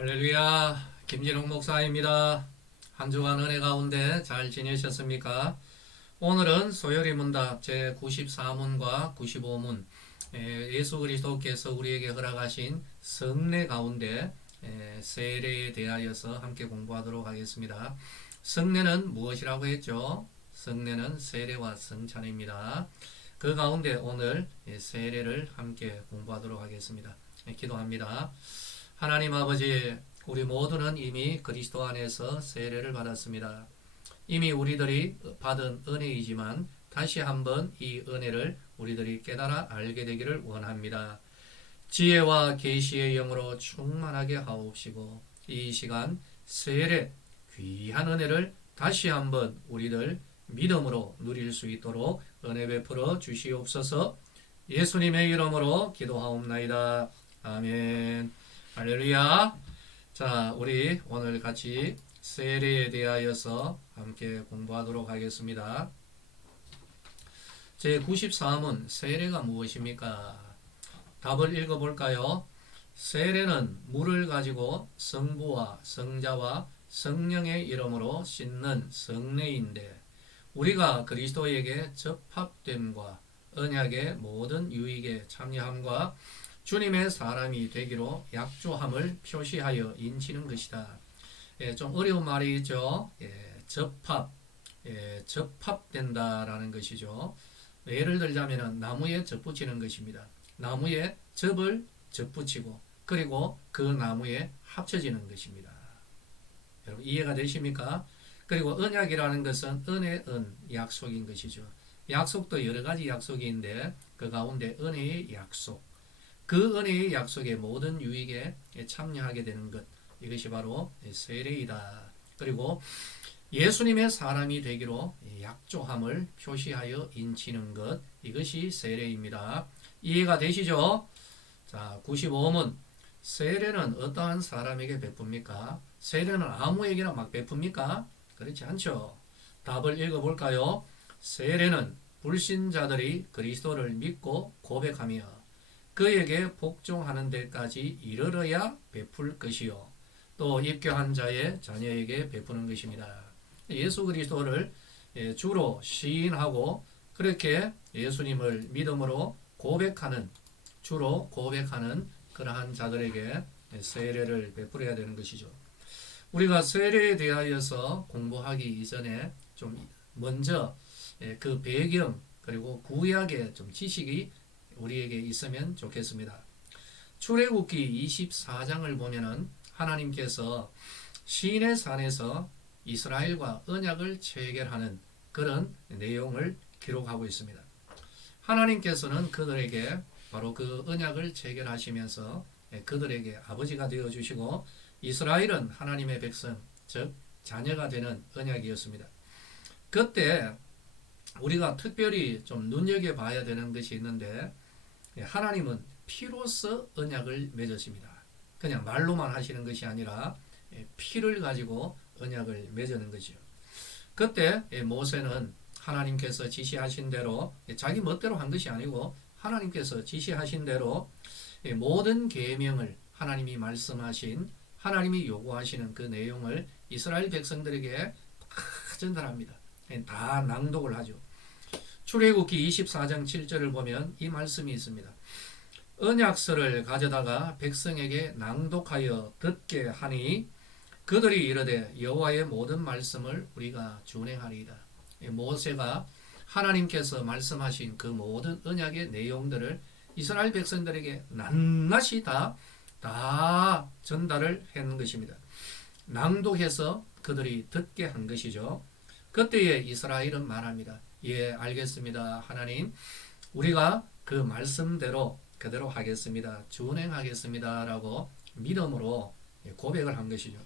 할렐루야, 김진홍 목사입니다. 한 주간 은혜 가운데 잘 지내셨습니까? 오늘은 소요리 문답 제94문과 95문, 예수 그리스도께서 우리에게 허락하신 성례 가운데 세례에 대하여서 함께 공부하도록 하겠습니다. 성례는 무엇이라고 했죠? 성례는 세례와 성찬입니다. 그 가운데 오늘 세례를 함께 공부하도록 하겠습니다. 기도합니다. 하나님 아버지, 우리 모두는 이미 그리스도 안에서 세례를 받았습니다. 이미 우리들이 받은 은혜이지만 다시 한번 이 은혜를 우리들이 깨달아 알게 되기를 원합니다. 지혜와 계시의 영으로 충만하게 하옵시고 이 시간 세례 귀한 은혜를 다시 한번 우리들 믿음으로 누릴 수 있도록 은혜 베풀어 주시옵소서. 예수님의 이름으로 기도하옵나이다. 아멘. 할렐루야. 자, 우리 오늘 같이 세례에 대하여서 함께 공부하도록 하겠습니다. 제94문 세례가 무엇입니까? 답을 읽어볼까요? 세례는 물을 가지고 성부와 성자와 성령의 이름으로 씻는 성례인데 우리가 그리스도에게 접합됨과 언약의 모든 유익에 참여함과 주님의 사람이 되기로 약조함을 표시하여 인치는 것이다. 좀 어려운 말이 있죠. 접합된다라는 것이죠. 예를 들자면 나무에 접붙이는 것입니다. 나무에 접을 접붙이고 그리고 그 나무에 합쳐지는 것입니다. 여러분 이해가 되십니까? 그리고 언약이라는 것은 은혜의 약속인 것이죠. 약속도 여러 가지 약속이 있는데 그 가운데 은혜의 약속, 그 은혜의 약속의 모든 유익에 참여하게 되는 것, 이것이 바로 세례이다. 그리고 예수님의 사람이 되기로 약조함을 표시하여 인치는 것, 이것이 세례입니다. 이해가 되시죠? 자, 95문. 세례는 어떠한 사람에게 베풉니까? 세례는 아무에게나 막 베풉니까? 그렇지 않죠. 답을 읽어볼까요? 세례는 불신자들이 그리스도를 믿고 고백하며 그에게 복종하는 데까지 이르러야 베풀 것이요. 또 입교한 자의 자녀에게 베푸는 것입니다. 예수 그리스도를 주로 시인하고 그렇게 예수님을 믿음으로 고백하는, 주로 고백하는 그러한 자들에게 세례를 베풀어야 되는 것이죠. 우리가 세례에 대하여서 공부하기 이전에 좀 먼저 그 배경 그리고 구약의 좀 지식이 우리에게 있으면 좋겠습니다. 출애굽기 24장을 보면은 하나님께서 시내 산에서 이스라엘과 언약을 체결하는 그런 내용을 기록하고 있습니다. 하나님께서는 그들에게 바로 그 언약을 체결하시면서 그들에게 아버지가 되어 주시고 이스라엘은 하나님의 백성, 즉 자녀가 되는 언약이었습니다. 그때 우리가 특별히 좀 눈여겨봐야 되는 것이 있는데 하나님은 피로써 언약을 맺으십니다. 그냥 말로만 하시는 것이 아니라 피를 가지고 언약을 맺는 것이요. 그때 모세는 하나님께서 지시하신 대로 자기 멋대로 한 것이 아니고 하나님께서 지시하신 대로 모든 계명을 하나님이 말씀하신 하나님이 요구하시는 그 내용을 이스라엘 백성들에게 다 전달합니다. 다 낭독을 하죠. 출애굽기 24장 7절을 보면 이 말씀이 있습니다. 언약서를 가져다가 백성에게 낭독하여 듣게 하니 그들이 이르되 여호와의 모든 말씀을 우리가 준행하리이다. 모세가 하나님께서 말씀하신 그 모든 언약의 내용들을 이스라엘 백성들에게 낱낱이 다 전달을 했는 것입니다. 낭독해서 그들이 듣게 한 것이죠. 그때에 이스라엘은 말합니다. 예, 알겠습니다. 하나님, 우리가 그 말씀대로 그대로 하겠습니다. 준행하겠습니다. 라고 믿음으로 고백을 한 것이죠.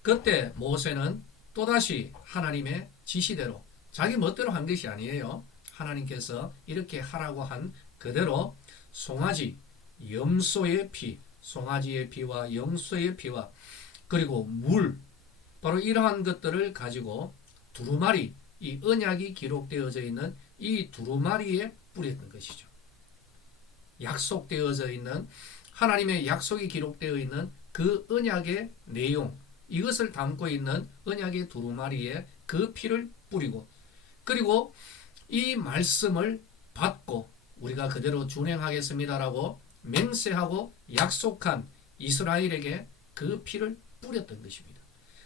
그때 모세는 또다시 하나님의 지시대로 자기 멋대로 한 것이 아니에요. 하나님께서 이렇게 하라고 한 그대로 송아지, 염소의 피, 송아지의 피와 염소의 피와 그리고 물, 바로 이러한 것들을 가지고 두루마리, 이 언약이 기록되어져 있는 이 두루마리에 뿌렸던 것이죠. 약속되어져 있는 하나님의 약속이 기록되어 있는 그 언약의 내용, 이것을 담고 있는 언약의 두루마리에 그 피를 뿌리고, 그리고 이 말씀을 받고 우리가 그대로 준행하겠습니다라고 맹세하고 약속한 이스라엘에게 그 피를 뿌렸던 것입니다.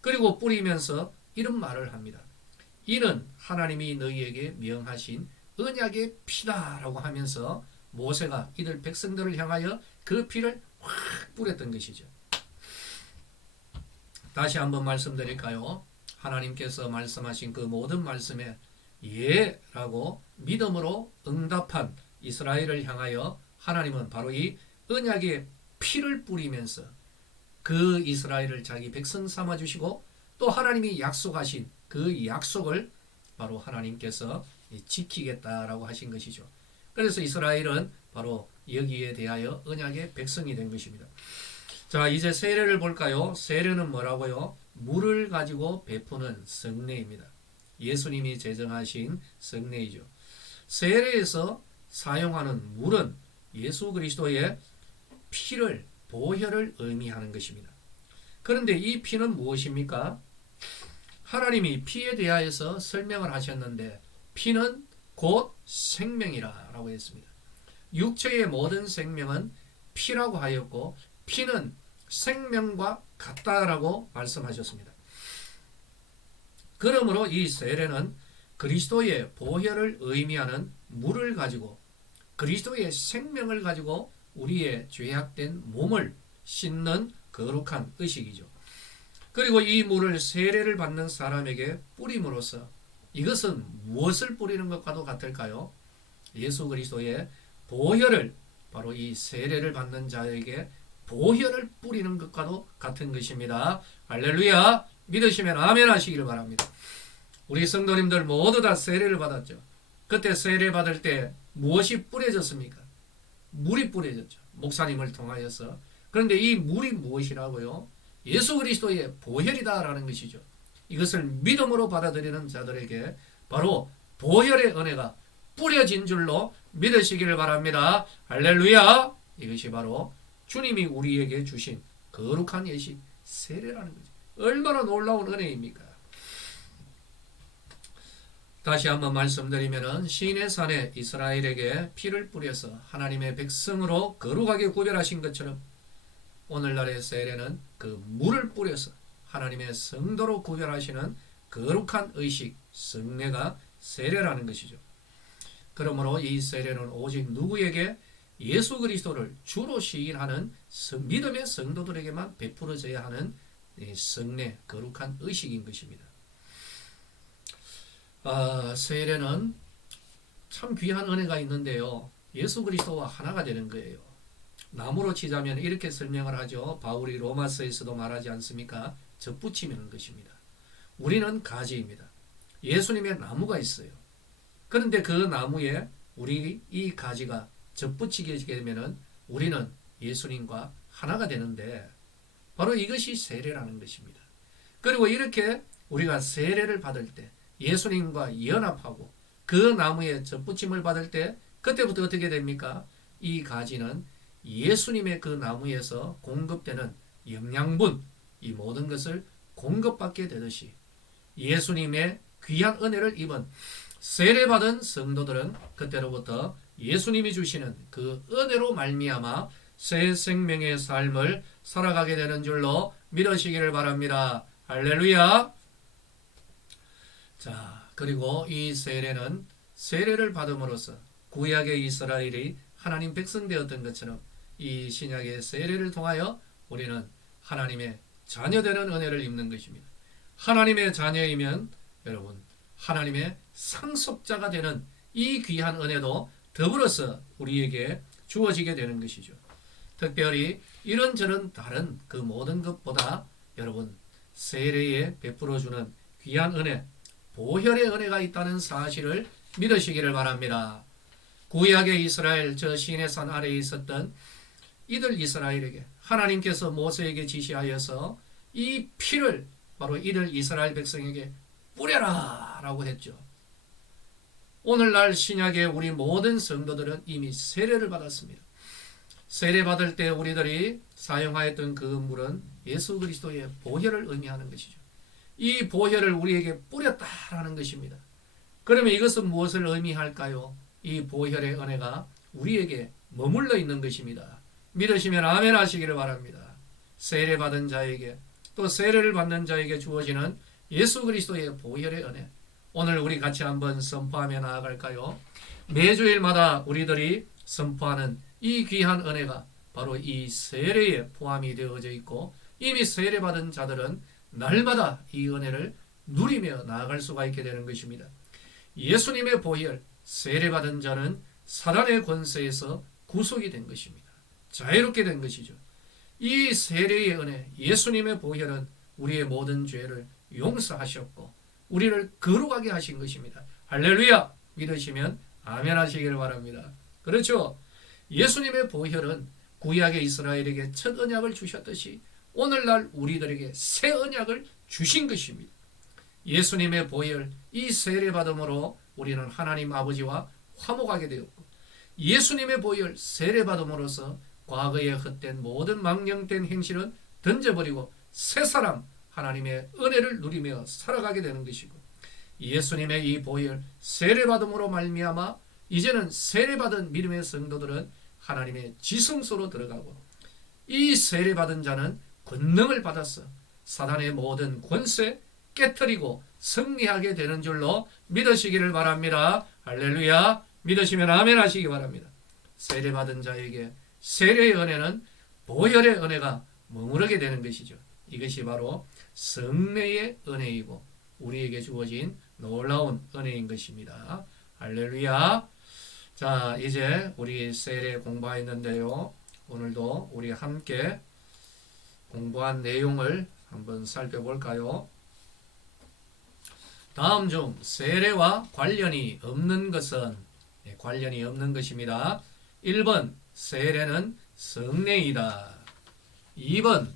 그리고 뿌리면서 이런 말을 합니다. 이는 하나님이 너희에게 명하신 언약의 피다라고 하면서 모세가 이들 백성들을 향하여 그 피를 확 뿌렸던 것이죠. 다시 한번 말씀드릴까요? 하나님께서 말씀하신 그 모든 말씀에 예라고 믿음으로 응답한 이스라엘을 향하여 하나님은 바로 이 언약의 피를 뿌리면서 그 이스라엘을 자기 백성 삼아주시고, 또 하나님이 약속하신 그 약속을 바로 하나님께서 지키겠다라고 하신 것이죠. 그래서 이스라엘은 바로 여기에 대하여 언약의 백성이 된 것입니다. 자, 이제 세례를 볼까요? 세례는 뭐라고요? 물을 가지고 베푸는 성례입니다. 예수님이 제정하신 성례이죠. 세례에서 사용하는 물은 예수 그리스도의 피를, 보혈을 의미하는 것입니다. 그런데 이 피는 무엇입니까? 하나님이 피에 대하여서 설명을 하셨는데, 피는 곧 생명이라고 했습니다. 육체의 모든 생명은 피라고 하였고, 피는 생명과 같다라고 말씀하셨습니다. 그러므로 이 세례는 그리스도의 보혈을 의미하는 물을 가지고 그리스도의 생명을 가지고 우리의 죄악된 몸을 씻는 거룩한 의식이죠. 그리고 이 물을 세례를 받는 사람에게 뿌림으로써, 이것은 무엇을 뿌리는 것과도 같을까요? 예수 그리스도의 보혈을, 바로 이 세례를 받는 자에게 보혈을 뿌리는 것과도 같은 것입니다. 할렐루야! 믿으시면 아멘 하시기를 바랍니다. 우리 성도님들 모두 다 세례를 받았죠. 그때 세례 받을 때 무엇이 뿌려졌습니까? 물이 뿌려졌죠. 목사님을 통하여서. 그런데 이 물이 무엇이라고요? 예수 그리스도의 보혈이다라는 것이죠. 이것을 믿음으로 받아들이는 자들에게 바로 보혈의 은혜가 뿌려진 줄로 믿으시기를 바랍니다. 할렐루야! 이것이 바로 주님이 우리에게 주신 거룩한 예식, 세례라는 거죠. 얼마나 놀라운 은혜입니까? 다시 한번 말씀드리면, 시인의 산에 이스라엘에게 피를 뿌려서 하나님의 백성으로 거룩하게 구별하신 것처럼, 오늘날의 세례는 그 물을 뿌려서 하나님의 성도로 구별하시는 거룩한 의식, 성례가 세례라는 것이죠. 그러므로 이 세례는 오직 누구에게? 예수 그리스도를 주로 시인하는 믿음의 성도들에게만 베풀어져야 하는 성례, 거룩한 의식인 것입니다. 세례는 참 귀한 은혜가 있는데요. 예수 그리스도와 하나가 되는 거예요. 나무로 치자면 이렇게 설명을 하죠. 바울이 로마서에서도 말하지 않습니까? 접붙이는 것입니다. 우리는 가지입니다. 예수님의 나무가 있어요. 그런데 그 나무에 우리 이 가지가 접붙이게 되면 우리는 예수님과 하나가 되는데, 바로 이것이 세례라는 것입니다. 그리고 이렇게 우리가 세례를 받을 때 예수님과 연합하고 그 나무에 접붙임을 받을 때, 그때부터 어떻게 됩니까? 이 가지는 예수님의 그 나무에서 공급되는 영양분, 이 모든 것을 공급받게 되듯이 예수님의 귀한 은혜를 입은 세례받은 성도들은 그때로부터 예수님이 주시는 그 은혜로 말미암아 새 생명의 삶을 살아가게 되는 줄로 믿으시기를 바랍니다. 할렐루야! 자, 그리고 이 세례는 세례를 받음으로써 구약의 이스라엘이 하나님 백성 되었던 것처럼 이 신약의 세례를 통하여 우리는 하나님의 자녀되는 은혜를 입는 것입니다. 하나님의 자녀이면 여러분, 하나님의 상속자가 되는 이 귀한 은혜도 더불어서 우리에게 주어지게 되는 것이죠. 특별히 이런저런 다른 그 모든 것보다 여러분, 세례에 베풀어주는 귀한 은혜, 보혈의 은혜가 있다는 사실을 믿으시기를 바랍니다. 구약의 이스라엘, 저 시내 산 아래에 있었던 이들 이스라엘에게 하나님께서 모세에게 지시하여서 이 피를 바로 이들 이스라엘 백성에게 뿌려라 라고 했죠. 오늘날 신약의 우리 모든 성도들은 이미 세례를 받았습니다. 세례 받을 때 우리들이 사용하였던 그 물은 예수 그리스도의 보혈을 의미하는 것이죠. 이 보혈을 우리에게 뿌렸다라는 것입니다. 그러면 이것은 무엇을 의미할까요? 이 보혈의 은혜가 우리에게 머물러 있는 것입니다. 믿으시면 아멘 하시기를 바랍니다. 세례 받은 자에게 또 세례를 받는 자에게 주어지는 예수 그리스도의 보혈의 은혜, 오늘 우리 같이 한번 선포하며 나아갈까요? 매주일마다 우리들이 선포하는 이 귀한 은혜가 바로 이 세례에 포함이 되어져 있고, 이미 세례받은 자들은 날마다 이 은혜를 누리며 나아갈 수가 있게 되는 것입니다. 예수님의 보혈, 세례받은 자는 사단의 권세에서 구속이 된 것입니다. 자유롭게 된 것이죠. 이 세례의 은혜, 예수님의 보혈은 우리의 모든 죄를 용서하셨고 우리를 거룩하게 하신 것입니다. 할렐루야! 믿으시면 아멘 하시길 바랍니다. 그렇죠? 예수님의 보혈은 구약의 이스라엘에게 첫 언약을 주셨듯이 오늘날 우리들에게 새 언약을 주신 것입니다. 예수님의 보혈, 이 세례받음으로 우리는 하나님 아버지와 화목하게 되었고, 예수님의 보혈 세례받음으로써 과거에 헛된 모든 망령된 행실은 던져버리고 새 사람 하나님의 은혜를 누리며 살아가게 되는 것이고, 예수님의 이 보혈 세례받음으로 말미암아 이제는 세례받은 믿음의 성도들은 하나님의 지성소로 들어가고, 이 세례받은 자는 권능을 받아서 사단의 모든 권세 깨뜨리고 승리하게 되는 줄로 믿으시기를 바랍니다. 할렐루야! 믿으시면 아멘 하시기 바랍니다. 세례받은 자에게 세례의 은혜는 보혈의 은혜가 머무르게 되는 것이죠. 이것이 바로 성례의 은혜이고 우리에게 주어진 놀라운 은혜인 것입니다. 할렐루야! 자, 이제 우리 세례 공부했는데요. 오늘도 우리 함께 공부한 내용을 한번 살펴볼까요? 다음 중 세례와 관련이 없는 것은, 관련이 없는 것입니다. 1번 세례는 성례이다. 2번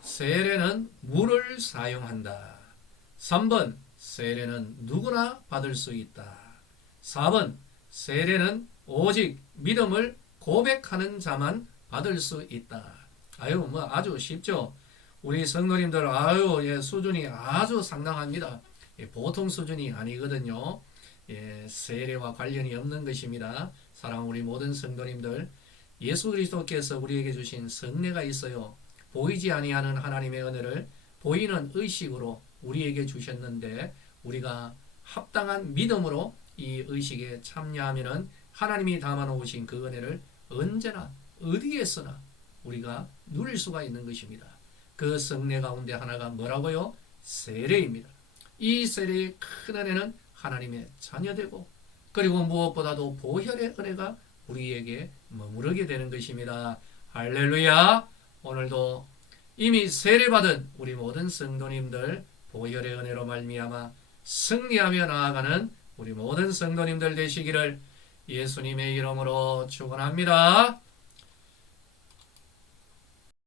세례는 물을 사용한다. 3번 세례는 누구나 받을 수 있다. 4번 세례는 오직 믿음을 고백하는 자만 받을 수 있다. 아유, 아주 쉽죠? 우리 성도님들, 수준이 아주 상당합니다. 보통 수준이 아니거든요. 세례와 관련이 없는 것입니다. 사랑하는 우리 모든 성도님들, 예수 그리스도께서 우리에게 주신 성례가 있어요. 보이지 아니하는 하나님의 은혜를 보이는 의식으로 우리에게 주셨는데, 우리가 합당한 믿음으로 이 의식에 참여하면은 하나님이 담아 놓으신 그 은혜를 언제나 어디에서나 우리가 누릴 수가 있는 것입니다. 그 성례 가운데 하나가 뭐라고요? 세례입니다. 이 세례의 큰 은혜는 하나님의 자녀되고, 그리고 무엇보다도 보혈의 은혜가 우리에게 머무르게 되는 것입니다. 할렐루야! 오늘도 이미 세례받은 우리 모든 성도님들, 보혈의 은혜로 말미암아 승리하며 나아가는 우리 모든 성도님들 되시기를 예수님의 이름으로 축원합니다.